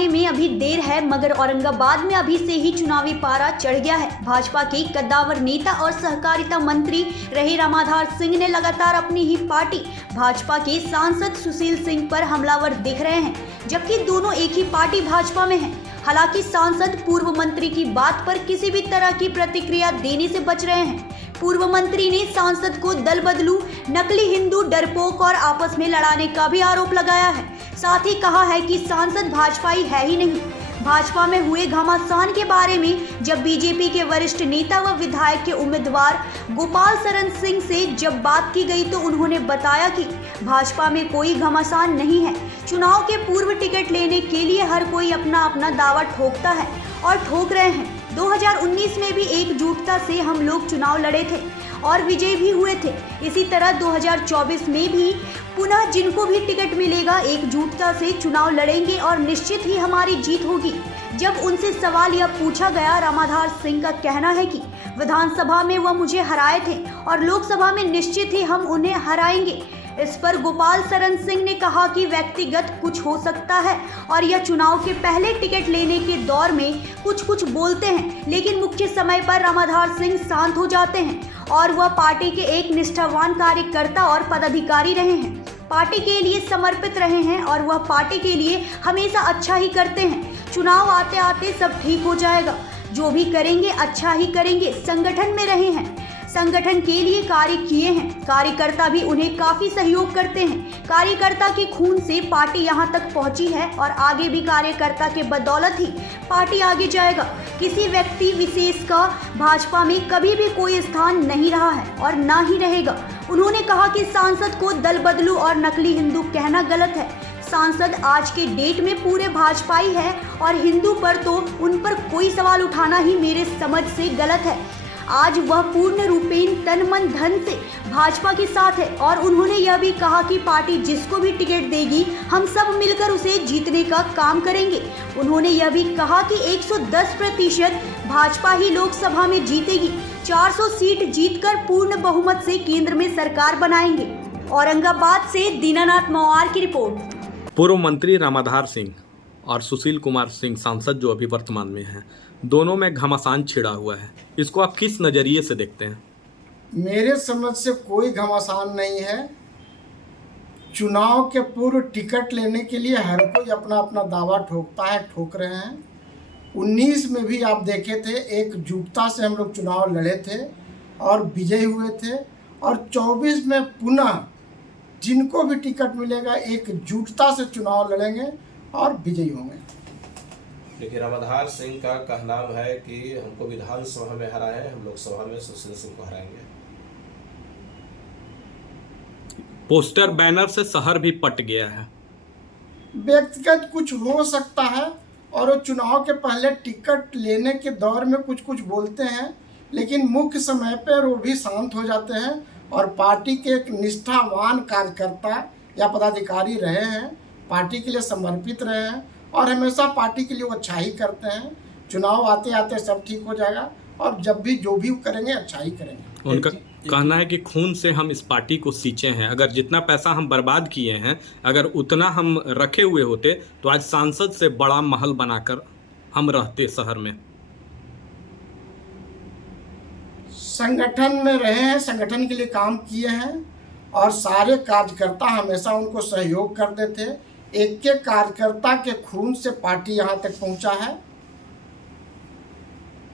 आने में अभी देर है, मगर औरंगाबाद में अभी से ही चुनावी पारा चढ़ गया है। भाजपा के कद्दावर नेता और सहकारिता मंत्री रहे रामाधार सिंह ने लगातार अपनी ही पार्टी भाजपा के सांसद सुशील सिंह पर हमलावर दिख रहे हैं, जबकि दोनों एक ही पार्टी भाजपा में हैं। हालांकि सांसद पूर्व मंत्री की बात पर किसी भी तरह की प्रतिक्रिया देने से बच रहे हैं। पूर्व मंत्री ने सांसद को दल बदलू, नकली हिंदू, डरपोक और आपस में लड़ाने का भी आरोप लगाया है। साथ ही कहा है कि सांसद भाजपाई है ही नहीं। भाजपा में हुए घमासान के बारे में जब बीजेपी के वरिष्ठ नेता व विधायक के उम्मीदवार गोपाल शरण सिंह से जब बात की गई तो उन्होंने बताया कि भाजपा में कोई घमासान नहीं है। चुनाव के पूर्व टिकट लेने के लिए हर कोई अपना अपना दावा ठोकता है और ठोक रहे हैं। 2019 में भी एकजुटता से हम लोग चुनाव लड़े थे और विजयी भी हुए थे। इसी तरह 2024 में भी पुनः जिनको भी टिकट मिलेगा एकजुटता से चुनाव लड़ेंगे और निश्चित ही हमारी जीत होगी। जब उनसे सवाल यह पूछा गया, रामाधार सिंह का कहना है कि विधानसभा में वह मुझे हराए थे और लोकसभा में निश्चित ही हम उन्हें हराएंगे। इस पर गोपाल शरण सिंह ने कहा कि व्यक्तिगत कुछ हो सकता है और यह चुनाव के पहले टिकट लेने के दौर में कुछ बोलते हैं, लेकिन मुख्य समय पर रामाधार सिंह शांत हो जाते हैं और वह पार्टी के एक निष्ठावान कार्यकर्ता और पदाधिकारी रहे हैं। पार्टी के लिए समर्पित रहे हैं और वह पार्टी के लिए हमेशा अच्छा ही करते हैं। चुनाव आते आते सब ठीक हो जाएगा, जो भी करेंगे अच्छा ही करेंगे। संगठन में रहे हैं, संगठन के लिए कार्य किए हैं, कार्यकर्ता भी उन्हें काफी सहयोग करते हैं। कार्यकर्ता के खून से पार्टी यहां तक पहुंची है और आगे भी कार्यकर्ता के बदौलत ही पार्टी आगे जाएगा। किसी व्यक्ति विशेष का भाजपा में कभी भी कोई स्थान नहीं रहा है और ना ही रहेगा। उन्होंने कहा कि सांसद को दल बदलू और नकली हिंदू कहना गलत है। सांसद आज के डेट में पूरे भाजपाई है और हिंदू पर तो उन पर कोई सवाल उठाना ही मेरे समझ से गलत है। आज वह पूर्ण रूपेण तन मन धन से भाजपा के साथ है और उन्होंने यह भी कहा कि पार्टी जिसको भी टिकट देगी हम सब मिलकर उसे जीतने का काम करेंगे। उन्होंने यह भी कहा कि 110% भाजपा ही लोकसभा में जीतेगी। 400 सीट जीतकर पूर्ण बहुमत से केंद्र में सरकार बनाएंगे। औरंगाबाद से दीनानाथ मवार की रिपोर्ट। पूर्व मंत्री रामाधार सिंह और सुशील कुमार सिंह सांसद जो अभी वर्तमान में हैं, दोनों में घमासान छिड़ा हुआ है। इसको आप किस नज़रिए से देखते हैं? मेरे समझ से कोई घमासान नहीं है। चुनाव के पूर्व टिकट लेने के लिए हर कोई अपना अपना दावा ठोकता है, ठोक रहे हैं। 19 में भी आप देखे थे, एकजुटता से हम लोग चुनाव लड़े थे और विजयी हुए थे, और 24 में पुनः जिनको भी टिकट मिलेगा एकजुटता से चुनाव लड़ेंगे और विजयी होंगे। देखिए, रामाधार सिंह का कहना है कि हमको विधानसभा में हराए, हम लोकसभा में सुशील सिंह को हराएंगे। पोस्टर बैनर से शहर भी पट गया है। व्यक्तिगत कुछ हो सकता है और वो चुनाव के पहले टिकट लेने के दौर में कुछ बोलते हैं, लेकिन मुख्य समय पर वो भी शांत हो जाते हैं और पार्टी के एक निष्ठावान कार्यकर्ता या पदाधिकारी रहे हैं, पार्टी के लिए समर्पित रहे हैं और हमेशा पार्टी के लिए वो अच्छा ही करते हैं। चुनाव आते आते सब ठीक हो जाएगा और जब भी जो भी करेंगे अच्छा ही करेंगे। उनका कहना है कि खून से हम इस पार्टी को सींचे हैं। अगर जितना पैसा हम बर्बाद किए हैं, अगर उतना हम रखे हुए होते तो आज सांसद से बड़ा महल बनाकर हम रहते शहर में। संगठन में रहे हैं, संगठन के लिए काम किए हैं और सारे कार्यकर्ता हमेशा उनको सहयोग करते थे। एक एक कार्यकर्ता के खून से पार्टी यहाँ तक पहुँचा है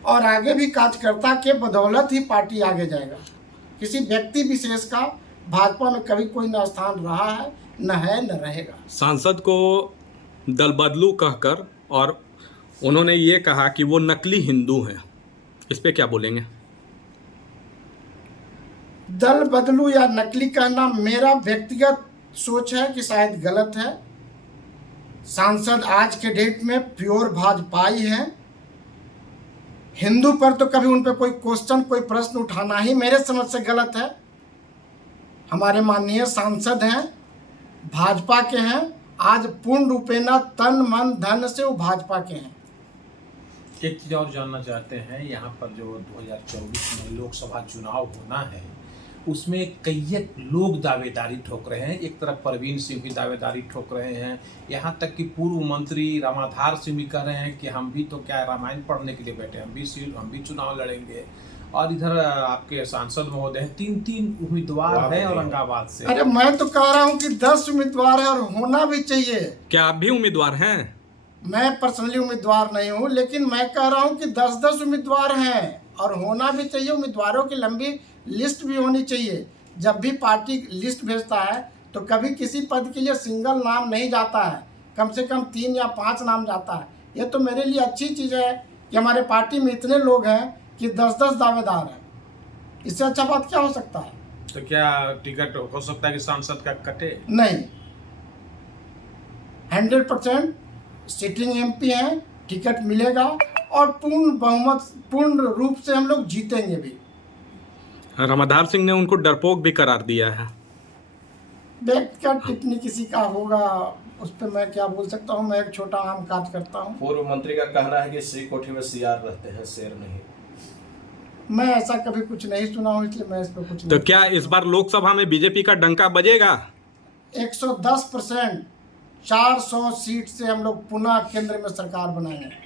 और आगे भी कार्यकर्ता के बदौलत ही पार्टी आगे जाएगा। किसी व्यक्ति विशेष का भाजपा में कभी कोई न स्थान रहा है, न है, न रहेगा। सांसद को दल बदलू कहकर और उन्होंने ये कहा कि वो नकली हिंदू हैं, इस पे क्या बोलेंगे? दल बदलू या नकली कहना मेरा व्यक्तिगत सोच है कि शायद गलत है। सांसद आज के डेट में प्योर भाजपाई हैं। हिंदू पर तो कभी उन पर कोई क्वेश्चन, कोई प्रश्न उठाना ही मेरे समझ से गलत है। हमारे माननीय सांसद हैं, भाजपा के हैं, आज पूर्ण रूपेण तन मन धन से वो भाजपा के हैं। एक चीज़ और जानना चाहते हैं, यहाँ पर जो 2024 में लोकसभा चुनाव होना है उसमें कई लोग दावेदारी ठोक रहे हैं। एक तरफ परवीन सिंह भी दावेदारी ठोक रहे हैं, यहाँ तक कि पूर्व मंत्री रामाधार सिंह भी कह रहे हैं कि हम भी तो क्या रामायण पढ़ने के लिए बैठे, हम भी चुनाव लड़ेंगे। और इधर आपके सांसद महोदय 3 उम्मीदवार हैं औरंगाबाद से। अरे मैं तो कह रहा हूँ कि 10 उम्मीदवार है और होना भी चाहिए। क्या आप भी उम्मीदवार हैं? मैं पर्सनली उम्मीदवार नहीं हूँ, लेकिन मैं कह रहा हूँ कि 10 उम्मीदवार हैं और होना भी चाहिए। उम्मीदवारों की लंबी लिस्ट भी होनी चाहिए। जब भी पार्टी लिस्ट भेजता है तो कभी किसी पद के लिए सिंगल नाम नहीं जाता है, कम से कम 3 या 5 नाम जाता है। ये तो मेरे लिए अच्छी चीज़ है कि हमारे पार्टी में इतने लोग हैं कि 10 दावेदार हैं। इससे अच्छा बात क्या हो सकता है? तो क्या टिकट हो सकता है कि सांसद का कटे? नहीं, 100% सिटिंग एमपी हैं, टिकट मिलेगा और पूर्ण बहुमत, पूर्ण रूप से हम लोग जीतेंगे भी। रामाधार सिंह ने उनको डरपोक भी करार दिया है। व्यक्तिगत टिप्पणी किसी का होगा, उस पर मैं क्या बोल सकता हूँ। मैं एक छोटा आम काज करता हूँ। पूर्व मंत्री का कहना है कि सी कोठी में सीआर रहते हैं, शेर नहीं। मैं ऐसा कभी कुछ नहीं सुना हूँ, इसलिए मैं इस पर कुछ तो क्या इस बार लोकसभा में बीजेपी का डंका बजेगा? 110%, 400 सीट से हम लोग पुनः केंद्र में सरकार बनाएंगे।